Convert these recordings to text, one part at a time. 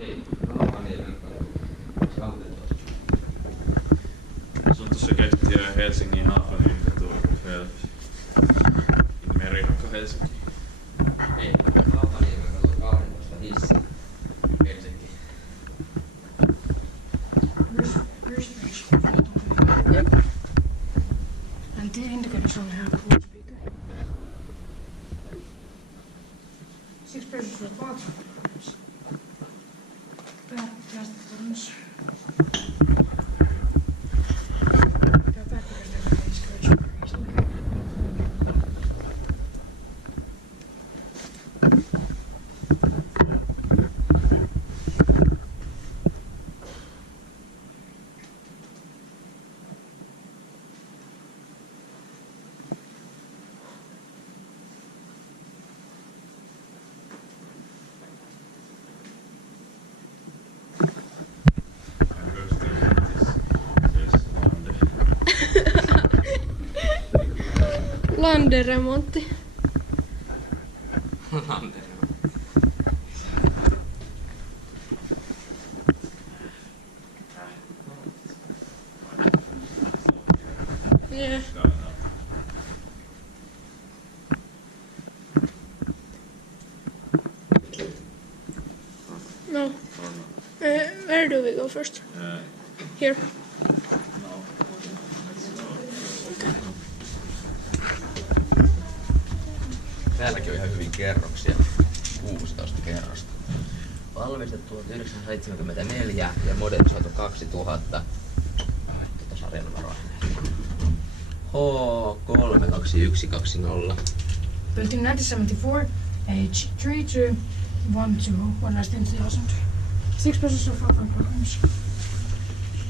Ei, Haapaniemenkatu. Se on tuossa. Se on tuossa keittiö Helsingin Haapaniemenkatu Merihakka Helsinki. Ei, Haapaniemenkatu 12 hissi. Helsinki. Yep. And the indicators only have one speaker. 6 persons for 500 grams. Plastic ones. They're bad because they're really scratched very easily. Landeremontti. Yeah. No. Where do we go first? Here. Täälläkin on ihan hyvin kerroksia. 16 kerrosta. Valmistettu 1974 ja modernisoitu 2000. Sarjanumeroa. H32120. Built in 1974, age 3212, 110,000. 6 persons of 500 grams.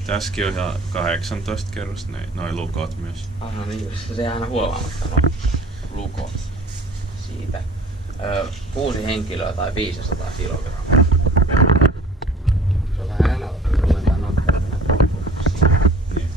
Tässäkin on ihan 18 kerrosta noi lukot myös. Aha, niin. Se jää aina huomaamatta nuo lukot siitä. 6 henkilöä tai 500 kilogrammaa. Se on vähän enää, kun ruvetaan nokkelemaan. Niin.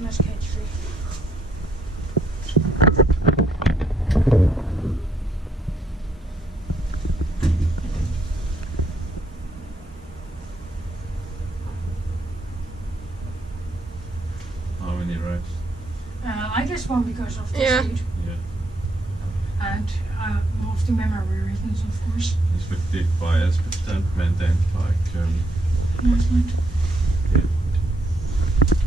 Nice cage free. How many reps? I guess one because of the Yeah. speed Yeah. and of the memory reasons, of course. Inspected by Elspecta and maintained by Kone. Excellent. Yeah.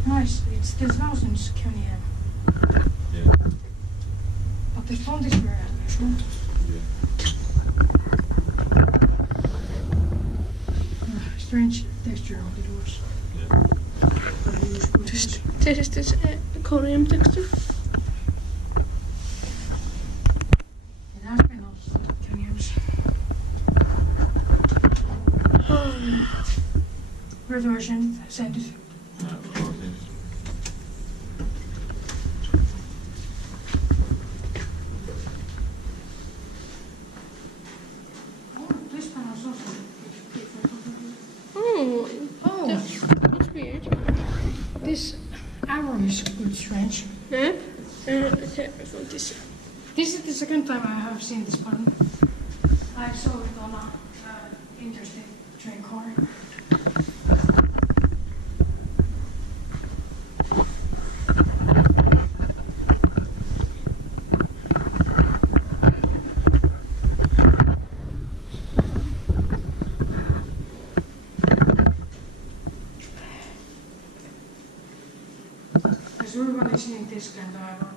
Nice. It's the thousands Kone M. Yeah. But the font is very unusual. Yeah. Strange texture on the doors. Yeah. Very useful. This is this Kone M texture. It has been also Kone M's. Reversion, send it. Oh, this one is also different. Oh, Oh, that's weird. this arrow is a bit strange. Yeah. This. This is the second time I have seen this button. I saw it on a interstate train car. Has everybody seen this kind of arrow?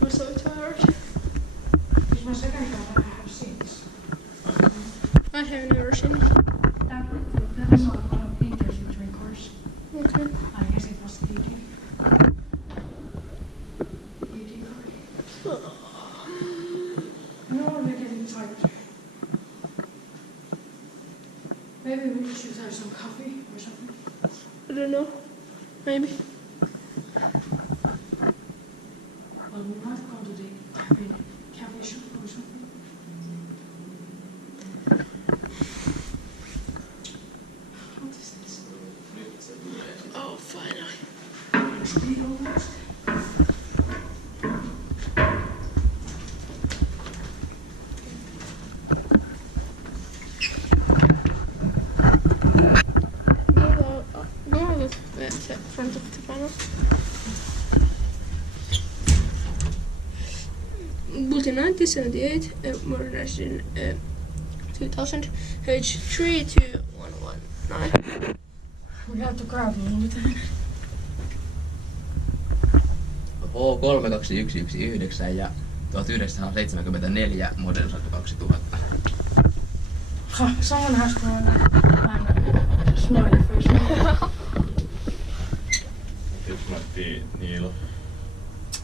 I'm so tired. It's my second time I have seen this. I have never seen it. That is on interstate train cars. Okay. I guess it was DD. I'm already getting tired. Maybe we should have some coffee or something. don't know. Maybe. Well, we might go to the cafe shop or something. What is this? Oh, finally. Speed almost. Go out of the front of the panel. Built in 1978, modernized in 2000, H32119. We have to grab a little bit. H32119 ja 1974 modernisoitu 2000. Ha, someone has to run a smiley face. It might be Niilo.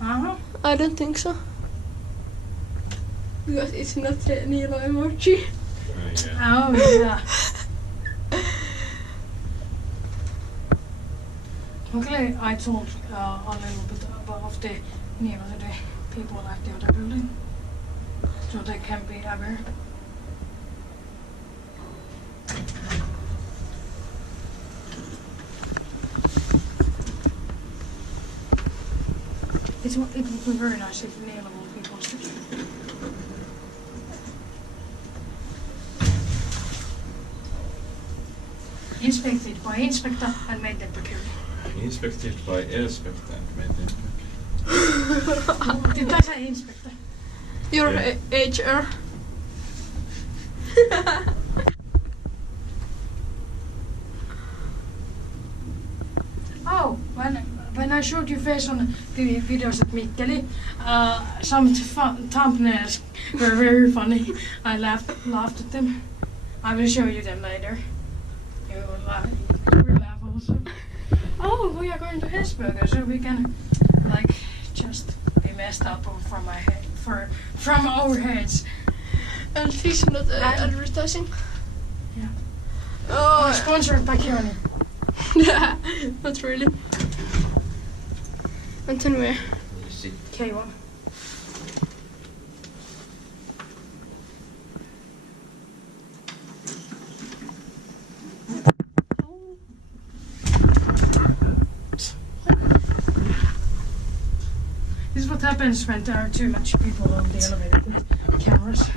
Uh-huh. I don't think so. Because it's not the Niilo emoji. Yeah. Oh, yeah. Luckily, I told a little bit about the name of the people at the other building, so they can be aware. It would be very nice if Neil will be posted. Inspected by Elspecta and made them procure. Inspected by Elspecta and made Did I say Inspector? You're Yeah. HR. Oh, when I showed your face on the videos at Mikkeli, some thumbnails were very funny. I laughed at them. I will show you them later. You will laugh also. Oh, we are going to Elspecta, so we can like just be messed up from my head, from our heads. And this is not advertising. Yeah. Oh, Sponsored by Kone. not really. And then where? K1. This is what happens when there are too much people on the elevator with cameras.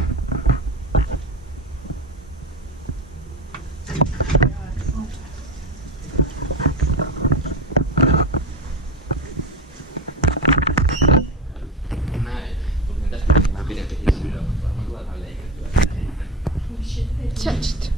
Näin. Tulin tästä tekemään pidempi hissi. Varmaan tuetaan leikattua. Touched.